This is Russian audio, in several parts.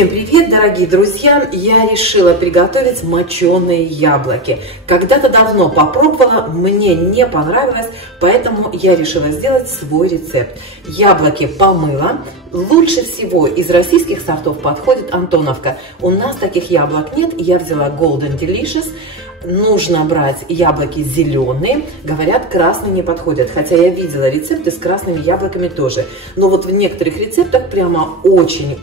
Всем привет, дорогие друзья! Я решила приготовить моченые яблоки. Когда-то давно попробовала, мне не понравилось, поэтому я решила сделать свой рецепт. Яблоки помыла. Лучше всего из российских сортов подходит Антоновка. У нас таких яблок нет, я взяла Golden Delicious. Нужно брать яблоки зеленые. Говорят, красные не подходят. Хотя я видела рецепты с красными яблоками тоже. Но вот в некоторых рецептах прямо очень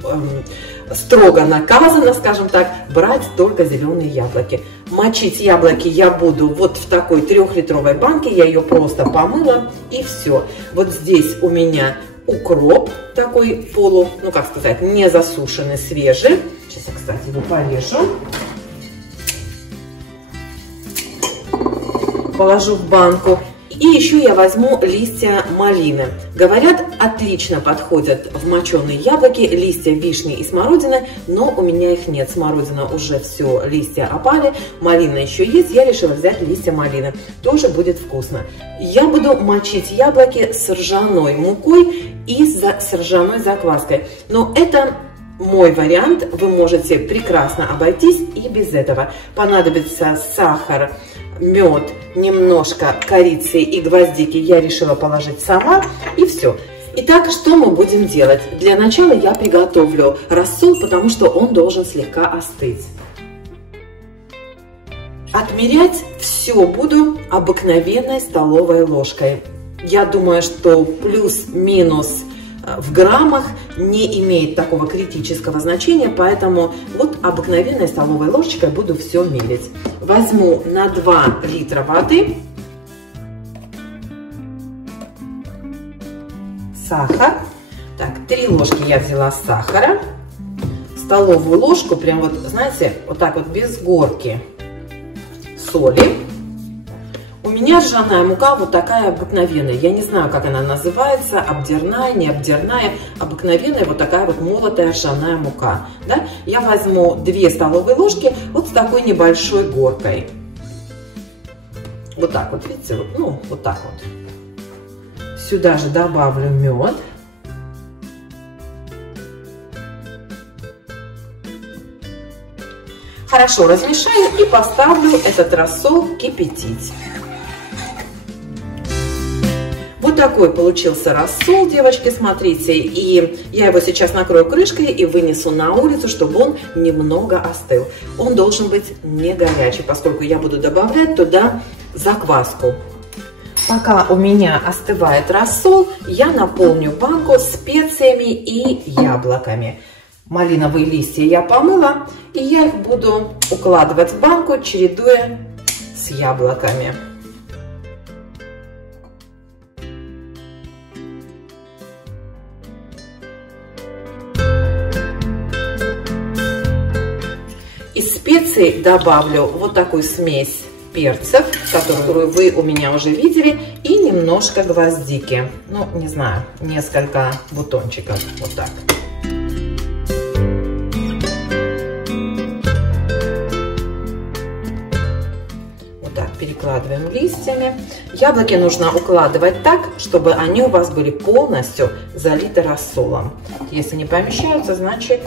строго наказано, скажем так, брать только зеленые яблоки. Мочить яблоки я буду вот в такой 3-литровой банке. Я ее просто помыла и все. Вот здесь у меня укроп такой не засушенный, свежий. Сейчас я, кстати, его порежу. Положу в банку. И еще я возьму листья малины. Говорят, отлично подходят в моченые яблоки листья вишни и смородины, но у меня их нет. Смородина уже все, листья опали, малина еще есть. Я решила взять листья малины. Тоже будет вкусно. Я буду мочить яблоки с ржаной мукой и с ржаной закваской. Но это мой вариант. Вы можете прекрасно обойтись и без этого. Понадобится сахар, мед, немножко корицы и гвоздики я решила положить сама, и все. Итак, что мы будем делать? Для начала я приготовлю рассол, потому что он должен слегка остыть. Отмерять все буду обыкновенной столовой ложкой. Я думаю, что плюс-минус в граммах не имеет такого критического значения, поэтому вот обыкновенной столовой ложечкой буду все мерить. Возьму на 2 литра воды сахар. Так, 3 ложки я взяла сахара, столовую ложку, прям вот, знаете, вот так вот без горки соли. У меня ржаная мука вот такая обыкновенная. Я не знаю, как она называется, обдирная, не обдирная, обыкновенная вот такая вот молотая ржаная мука. Да? Я возьму 2 столовые ложки вот с такой небольшой горкой. Вот так вот, видите, вот так вот. Сюда же добавлю мед. Хорошо размешаю и поставлю этот рассол кипятить. Вот такой получился рассол, девочки, смотрите. И я его сейчас накрою крышкой и вынесу на улицу, чтобы он немного остыл. Он должен быть не горячий, поскольку я буду добавлять туда закваску. Пока у меня остывает рассол, я наполню банку специями и яблоками. Малиновые листья я помыла, и я их буду укладывать в банку, чередуя с яблоками. Из специй добавлю вот такую смесь перцев, которую вы у меня уже видели, и немножко гвоздики. Ну, не знаю, несколько бутончиков, вот так. Вот так перекладываем листьями. Яблоки нужно укладывать так, чтобы они у вас были полностью залиты рассолом. Если не помещаются, значит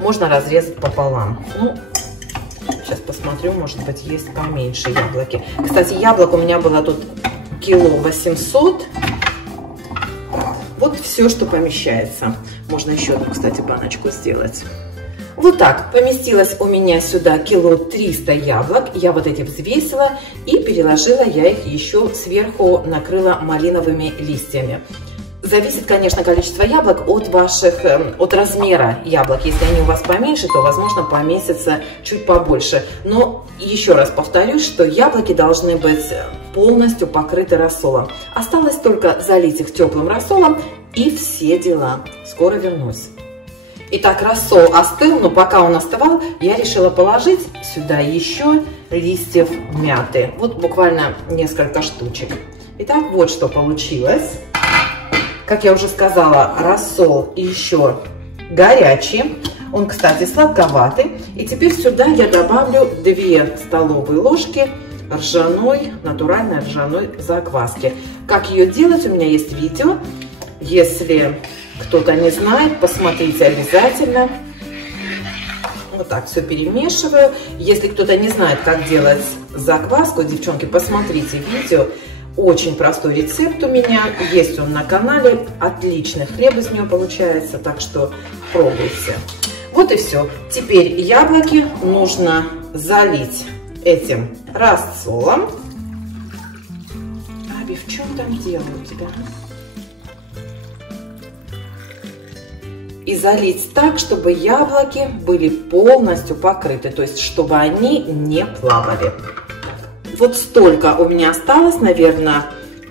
можно разрезать пополам. Ну, сейчас посмотрю, может быть, есть поменьше яблоки. Кстати, яблок у меня было тут 800 кг. Вот все, что помещается. Можно еще одну, кстати, баночку сделать. Вот так, поместилось у меня сюда 300 кг яблок. Я вот эти взвесила и переложила я их еще сверху, накрыла малиновыми листьями. Зависит, конечно, количество яблок от размера яблок. Если они у вас поменьше, то, возможно, поместится чуть побольше. Но еще раз повторюсь, что яблоки должны быть полностью покрыты рассолом. Осталось только залить их теплым рассолом, и все дела. Скоро вернусь. Итак, рассол остыл, но пока он остывал, я решила положить сюда еще листьев мяты. Вот буквально несколько штучек. Итак, вот что получилось. Как я уже сказала, рассол еще горячий. Он, кстати, сладковатый. И теперь сюда я добавлю 2 столовые ложки натуральной ржаной закваски. Как ее делать, у меня есть видео. Если кто-то не знает, посмотрите обязательно. Вот так все перемешиваю. Если кто-то не знает, как делать закваску, девчонки, посмотрите видео. Очень простой рецепт у меня. Есть он на канале. Отличный хлеб из него получается. Так что пробуйте. Вот и все. Теперь яблоки нужно залить этим рассолом. Аби, в чем там дело у тебя? И залить так, чтобы яблоки были полностью покрыты, то есть чтобы они не плавали. Вот столько у меня осталось, наверное,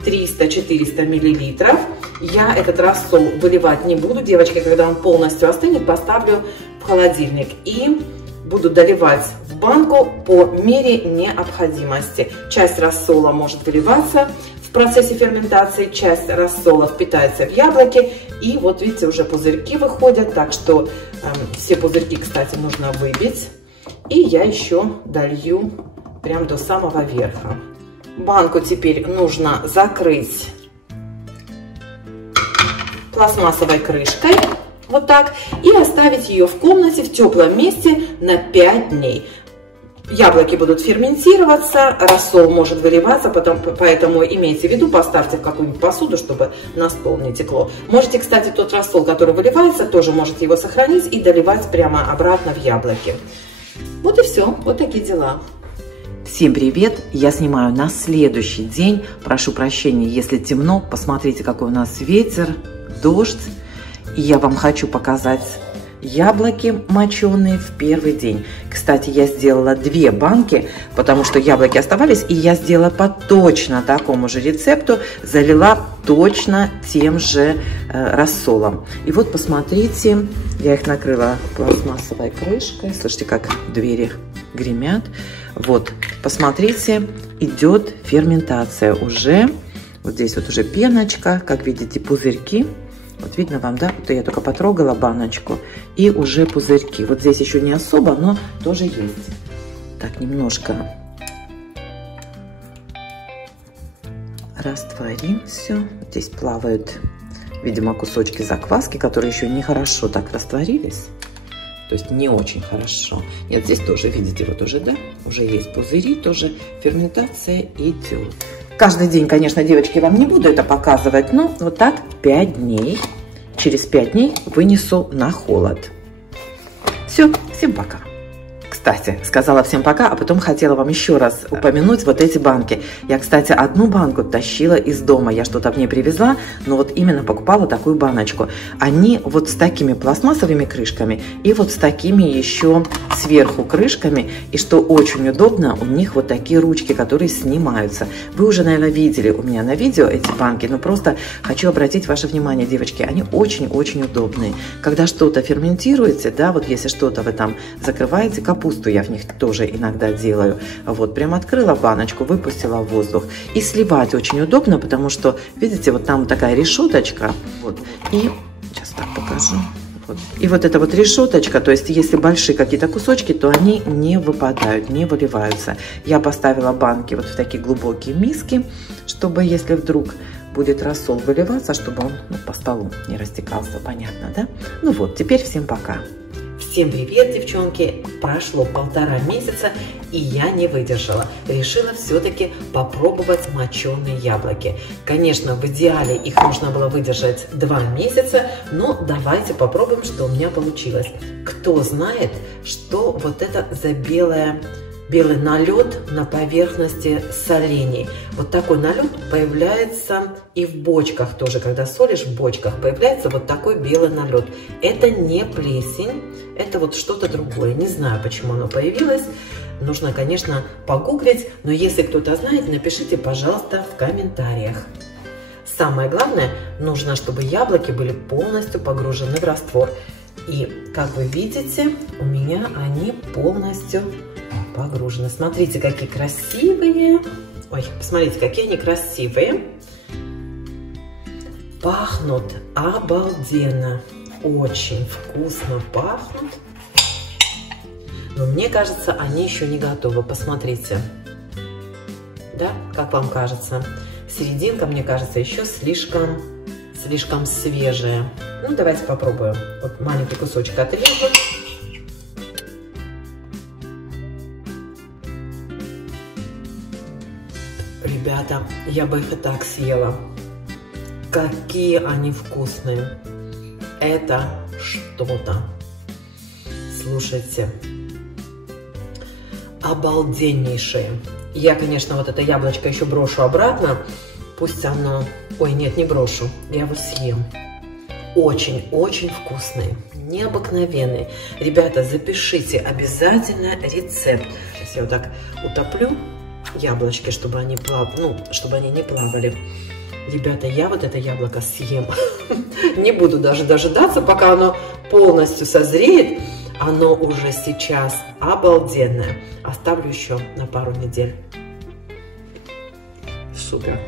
300-400 миллилитров. Я этот рассол выливать не буду, девочки, когда он полностью остынет, поставлю в холодильник и буду доливать в банку по мере необходимости. Часть рассола может выливаться в процессе ферментации, часть рассола впитается в яблоки, и вот видите, уже пузырьки выходят, так что все пузырьки, кстати, нужно выбить, и я еще долью прям до самого верха. Банку теперь нужно закрыть пластмассовой крышкой, вот так, и оставить ее в комнате в теплом месте на 5 дней. Яблоки будут ферментироваться, рассол может выливаться, поэтому имейте в виду, поставьте в какую-нибудь посуду, чтобы на стол не текло. Можете, кстати, тот рассол, который выливается, тоже можете его сохранить и доливать прямо обратно в яблоки. Вот и все, вот такие дела. Всем привет! Я снимаю на следующий день. Прошу прощения, если темно. Посмотрите, какой у нас ветер, дождь. И я вам хочу показать яблоки моченые в первый день. Кстати, я сделала 2 банки, потому что яблоки оставались, и я сделала по точно такому же рецепту, залила точно тем же рассолом. И вот посмотрите, я их накрыла пластмассовой крышкой. Слышите, как двери гремят. Вот, посмотрите, идет ферментация уже. Вот здесь вот уже пеночка, как видите, пузырьки. Вот видно вам, да? Вот я только потрогала баночку, и уже пузырьки. Вот здесь еще не особо, но тоже есть. Так, немножко растворим все. Здесь плавают, видимо, кусочки закваски, которые еще нехорошо так растворились. То есть не очень хорошо. Нет, здесь тоже, видите, вот уже, да, уже есть пузыри, тоже ферментация идет. Каждый день, конечно, девочки, вам не буду это показывать, но вот так 5 дней. Через 5 дней вынесу на холод. Все, всем пока. Кстати, сказала всем пока, а потом хотела вам еще раз упомянуть вот эти банки. Я, кстати, одну банку тащила из дома, я что-то в ней привезла, но вот именно покупала такую баночку. Они вот с такими пластмассовыми крышками и вот с такими еще сверху крышками. И что очень удобно, у них вот такие ручки, которые снимаются. Вы уже, наверное, видели у меня на видео эти банки, но просто хочу обратить ваше внимание, девочки, они очень-очень удобные. Когда что-то ферментируете, да, вот если что-то вы там закрываете, капусту я в них тоже иногда делаю. Вот, прям открыла баночку, выпустила в воздух. И сливать очень удобно, потому что, видите, вот там такая решеточка. Вот, и сейчас так покажу. Вот. И вот эта вот решеточка, то есть если большие какие-то кусочки, то они не выпадают, не выливаются. Я поставила банки вот в такие глубокие миски, чтобы, если вдруг будет рассол выливаться, чтобы он по столу не растекался, понятно, да? Ну вот, теперь всем пока. Всем привет, девчонки! Прошло 1,5 месяца, и я не выдержала. Решила все-таки попробовать моченые яблоки. Конечно, в идеале их нужно было выдержать 2 месяца, но давайте попробуем, что у меня получилось. Кто знает, что вот это за белый налет на поверхности солений. Вот такой налет появляется и в бочках тоже. Когда солишь в бочках, появляется вот такой белый налет. Это не плесень, это вот что-то другое. Не знаю, почему оно появилось. Нужно, конечно, погуглить, но если кто-то знает, напишите, пожалуйста, в комментариях. Самое главное, нужно, чтобы яблоки были полностью погружены в раствор. И, как вы видите, у меня они полностью погружены. Смотрите, какие красивые. Ой, посмотрите, какие они красивые. Пахнут обалденно. Очень вкусно пахнут. Но мне кажется, они еще не готовы. Посмотрите. Да, как вам кажется? Серединка, мне кажется, еще слишком слишком свежее. Ну, давайте попробуем. Вот маленький кусочек отрежу. Ребята, я бы их и так съела. Какие они вкусные. Это что-то. Слушайте. Обалденнейшие. Я, конечно, вот это яблочко еще брошу обратно. Пусть оно... Ой, нет, не брошу. Я его съем. Очень-очень вкусные. Необыкновенные. Ребята, запишите обязательно рецепт. Сейчас я вот так утоплю яблочки, чтобы они чтобы они не плавали. Ребята, я вот это яблоко съем. Не буду даже дожидаться, пока оно полностью созреет. Оно уже сейчас обалденное. Оставлю еще на пару недель. Супер.